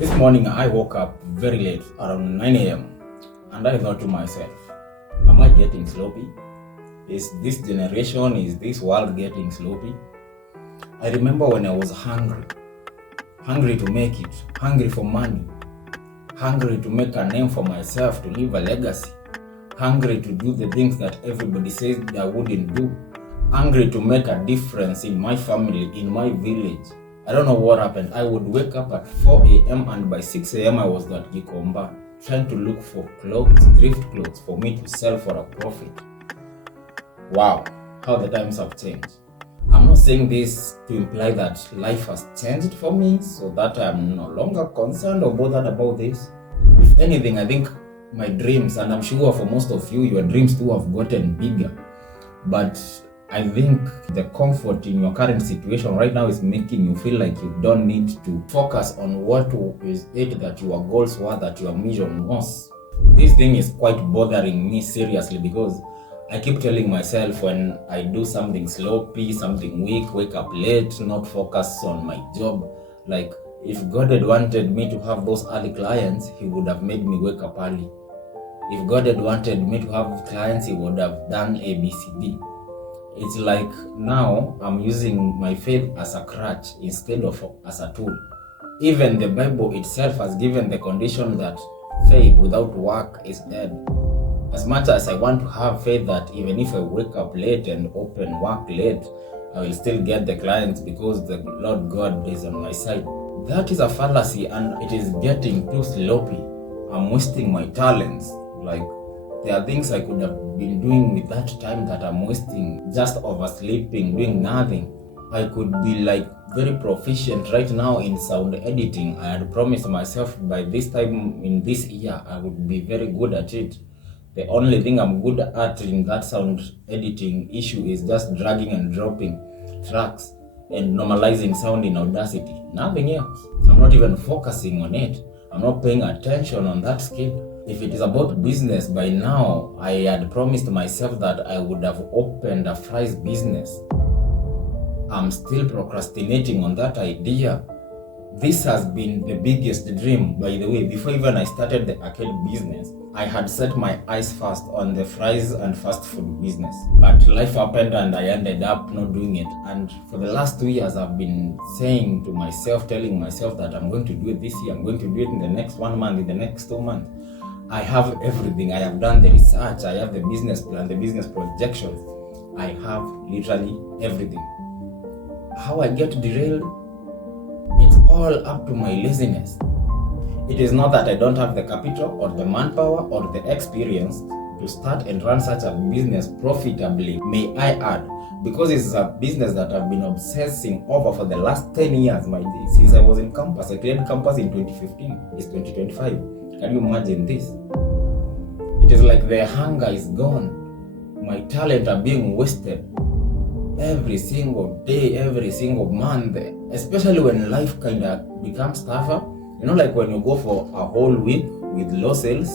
This morning I woke up very late, around 9 a.m. and I thought to myself, am I getting sloppy? Is this generation, is this world getting sloppy? I remember when I was hungry to make it, hungry for money, hungry to make a name for myself, to leave a legacy, hungry to do the things that everybody says I wouldn't do, hungry to make a difference in my family, in my village. I don't know what happened. I would wake up at 4 a.m. and by 6 a.m. I was at Gikomba trying to look for clothes, thrift clothes for me to sell for a profit. Wow, how the times have changed. I'm not saying this to imply that life has changed for me so that I'm no longer concerned or bothered about this. If anything, I think my dreams, and I'm sure for most of you, your dreams too have gotten bigger. But I think the comfort in your current situation right now is making you feel like you don't need to focus on what is it that your goals were, that your mission was. This thing is quite bothering me seriously because I keep telling myself when I do something sloppy, something weak, wake up late, not focus on my job. Like if God had wanted me to have those early clients, He would have made me wake up early. If God had wanted me to have clients, He would have done A, B, C, D. It's like now I'm using my faith as a crutch instead of as a tool. Even the Bible itself has given the condition that faith without work is dead. As much as I want to have faith that even if I wake up late and open work late, I will still get the clients because the Lord God is on my side. That is a fallacy and it is getting too sloppy. I'm wasting my talents. Like there are things I could have been doing with that time that I'm wasting, just oversleeping, doing nothing. I could be like very proficient right now in sound editing. I had promised myself by this time in this year I would be very good at it. The only thing I'm good at in that sound editing issue is just dragging and dropping tracks and normalizing sound in Audacity. Nothing else. I'm not even focusing on it. I'm not paying attention on that skill. If it is about business, by now I had promised myself that I would have opened a fries business. I'm still procrastinating on that idea. This has been the biggest dream, by the way. Before even I started the arcade business, I had set my eyes first on the fries and fast food business. But life happened and I ended up not doing it. And for the last 2 years, I've been saying to myself, telling myself that I'm going to do it this year, I'm going to do it in the next 1 month, in the next 2 months. I have everything. I have done the research. I have the business plan, the business projections. I have literally everything. How I get derailed? It's all up to my laziness. It is not that I don't have the capital or the manpower or the experience to start and run such a business profitably, may I add, because it's a business that I've been obsessing over for the last 10 years, since I was in campus. I created campus in 2015. It's 2025. Can you imagine this? It is like the hunger is gone. My talent are being wasted every single day, every single month, especially when life kind of becomes tougher. You know, like when you go for a whole week with low sales,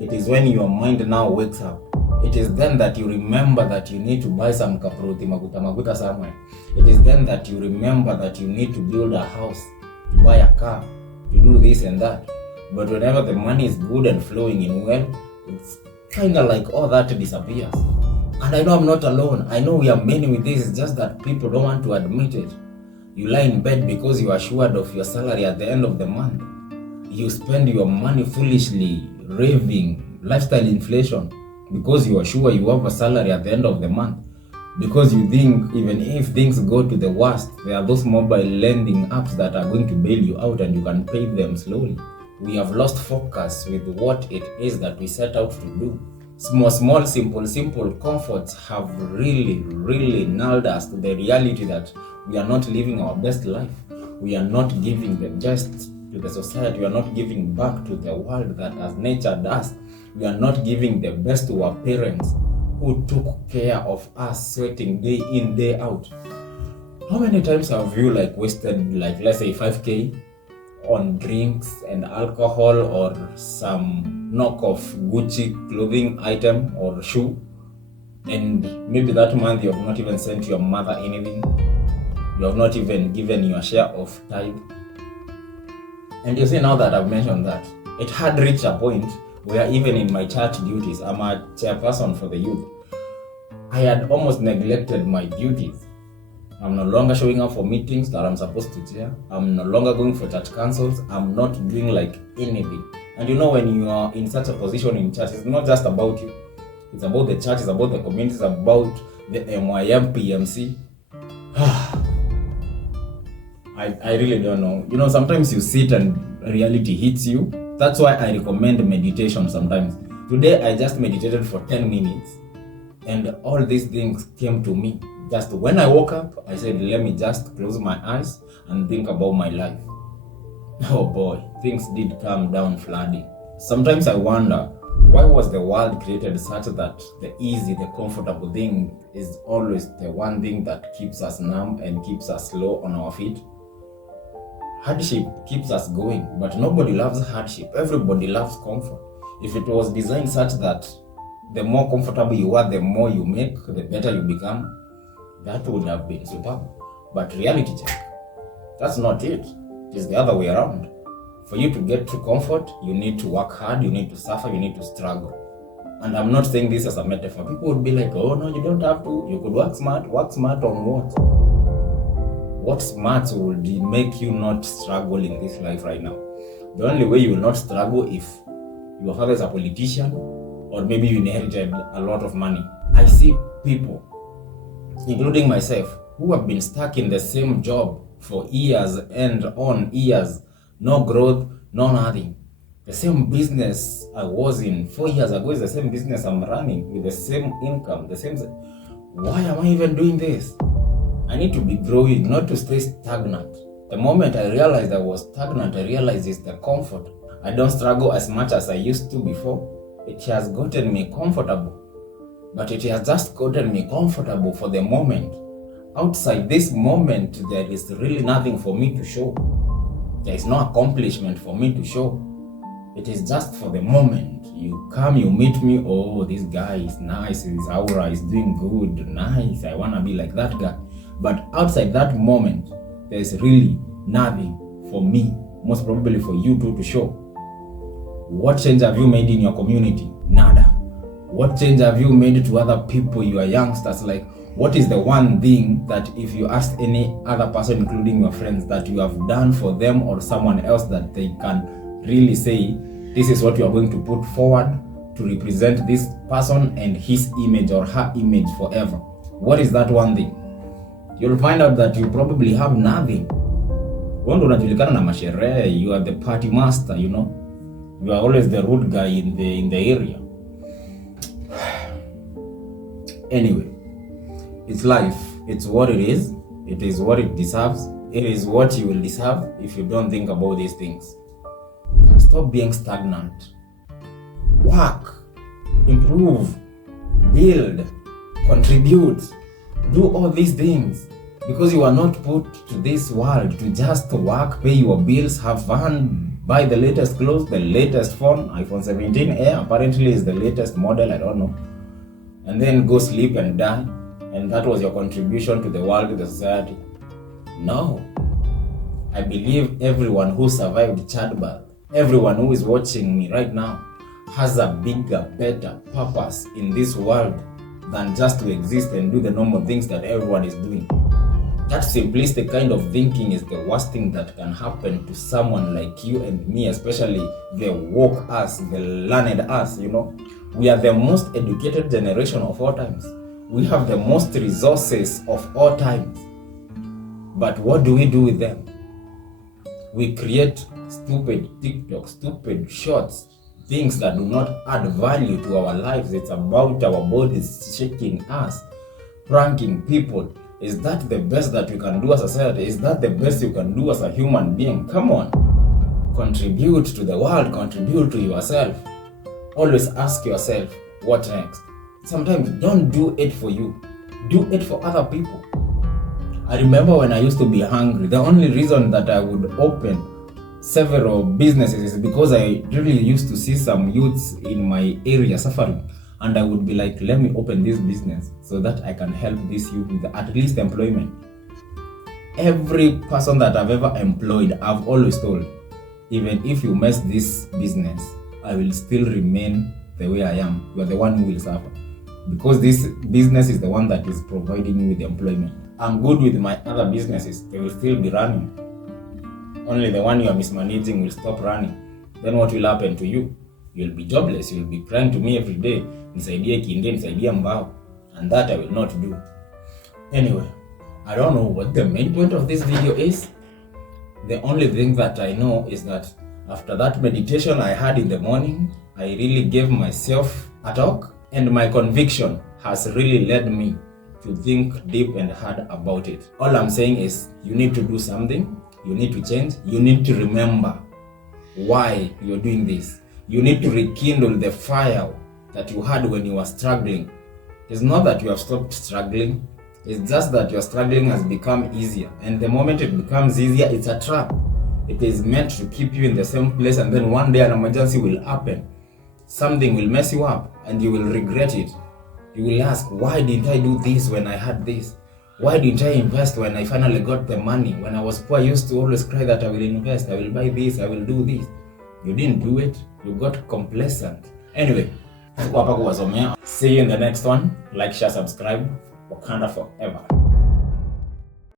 it is when your mind now wakes up. It is then that you remember that you need to buy some kaproti maguta somewhere. It is then that you remember that you need to build a house, to buy a car, to do this and that. But whenever the money is good and flowing in well, it's kind of like all that disappears. And I know I'm not alone. I know we are many with this. It's just that people don't want to admit it. You lie in bed because you are assured of your salary at the end of the month. You spend your money foolishly, raving, lifestyle inflation, because you are sure you have a salary at the end of the month. Because you think even if things go to the worst, there are those mobile lending apps that are going to bail you out and you can pay them slowly. We have lost focus with what it is that we set out to do. Small, simple comforts have really nailed us to the reality that we are not living our best life. We are not giving the best to the society. We are not giving back to the world that has nurtured us. We are not giving the best to our parents who took care of us, sweating day in, day out. How many times have you wasted let's say 5K on drinks and alcohol or some knockoff Gucci clothing item or shoe, and maybe that month you have not even sent your mother anything, you have not even given your share of tithe? And you see, now that I've mentioned that, it had reached a point where even in my church duties, I'm a chairperson for the youth, I had almost neglected my duties. I'm no longer showing up for meetings that I'm supposed to chair. I'm no longer going for church councils. I'm not doing like anything. And you know, when you are in such a position in church, it's not just about you. It's about the church, it's about the community, it's about the MYM PMC. I really don't know. You know, sometimes you sit and reality hits you. That's why I recommend meditation sometimes. Today I just meditated for 10 minutes and all these things came to me. Just when I woke up, I said, let me just close my eyes and think about my life. Oh boy, things did come down flooding. Sometimes I wonder, why was the world created such that the easy, the comfortable thing is always the one thing that keeps us numb and keeps us slow on our feet? Hardship keeps us going, but nobody loves hardship. Everybody loves comfort. If it was designed such that the more comfortable you are, the more you make, the better you become, that would have been superb. But reality check, that's not it. It is the other way around. For you to get to comfort, you need to work hard, you need to suffer, you need to struggle. And I'm not saying this as a metaphor. People would be like, oh no, you don't have to. You could work smart. Work smart on what? What smarts would make you not struggle in this life right now? The only way you will not struggle if your father is a politician or maybe you inherited a lot of money. I see people, including myself, who have been stuck in the same job for years and on years. No growth, no nothing. The same business I was in 4 years ago is the same business I'm running with the same income, the same. Why am I even doing this? I need to be growing, not to stay stagnant. The moment I realized I was stagnant, I realized it's the comfort. I don't struggle as much as I used to before. It has gotten me comfortable. But it has just gotten me comfortable for the moment. Outside this moment, there is really nothing for me to show. There is no accomplishment for me to show. It is just for the moment. You come, you meet me, oh, this guy is nice, his aura is doing good, nice, I want to be like that guy. But outside that moment, there is really nothing for me, most probably for you too, to show. What change have you made in your community? Nada. What change have you made to other people, your youngsters? Like, what is the one thing that if you ask any other person, including your friends, that you have done for them or someone else that they can really say, this is what you are going to put forward to represent this person and his image or her image forever? What is that one thing? You'll find out that you probably have nothing. Wewe ndo unajulikana na masherehe, you are the party master, you know. You are always the rude guy in the area. Anyway, it's life. It's what it is. It is what it deserves. It is what you will deserve if you don't think about these things. Stop being stagnant. Work, improve, build, contribute. Do all these things because you are not put to this world to just work, pay your bills, have fun, buy the latest clothes, the latest phone. iPhone 17 Air apparently is the latest model, I don't know. And then go sleep and die. And that was your contribution to the world, to the society. No. I believe everyone who survived childbirth, everyone who is watching me right now, has a bigger, better purpose in this world than just to exist and do the normal things that everyone is doing. That simplistic kind of thinking is the worst thing that can happen to someone like you and me, especially the woke us, the learned us, you know. We are the most educated generation of all times. We have the most resources of all times. But what do we do with them? We create stupid TikTok, stupid shorts, things that do not add value to our lives. It's about our bodies shaking us, pranking people. Is that the best that you can do as a society? Is that the best you can do as a human being? Come on. Contribute to the world, contribute to yourself. Always ask yourself, what next? Sometimes don't do it for you. Do it for other people. I remember when I used to be hungry, the only reason that I would open several businesses is because I really used to see some youths in my area suffering, and I would be like, let me open this business so that I can help this youth with at least employment. Every person that I've ever employed, I've always told, even if you mess this business, I will still remain the way I am. You are the one who will suffer, because this business is the one that is providing me with employment. I'm good with my other businesses, they will still be running. Only the one you are mismanaging will stop running. Then what will happen to you? You'll be jobless. You'll be crying to me every day, nisaidie kinde, nisaidie mbao, and that I will not do. Anyway, I don't know what the main point of this video is. The only thing that I know is that after that meditation I had in the morning, I really gave myself a talk, and my conviction has really led me to think deep and hard about it. All I'm saying is you need to do something, you need to change, you need to remember why you're doing this. You need to rekindle the fire that you had when you were struggling. It's not that you have stopped struggling, it's just that your struggling has become easier. And the moment it becomes easier, it's a trap. It is meant to keep you in the same place, and then one day an emergency will happen. Something will mess you up and you will regret it. You will ask, why didn't I do this when I had this? Why didn't I invest when I finally got the money? When I was poor, I used to always cry that I will invest, I will buy this, I will do this. You didn't do it, you got complacent. Anyway, see you in the next one. Like, share, subscribe. Wakanda forever.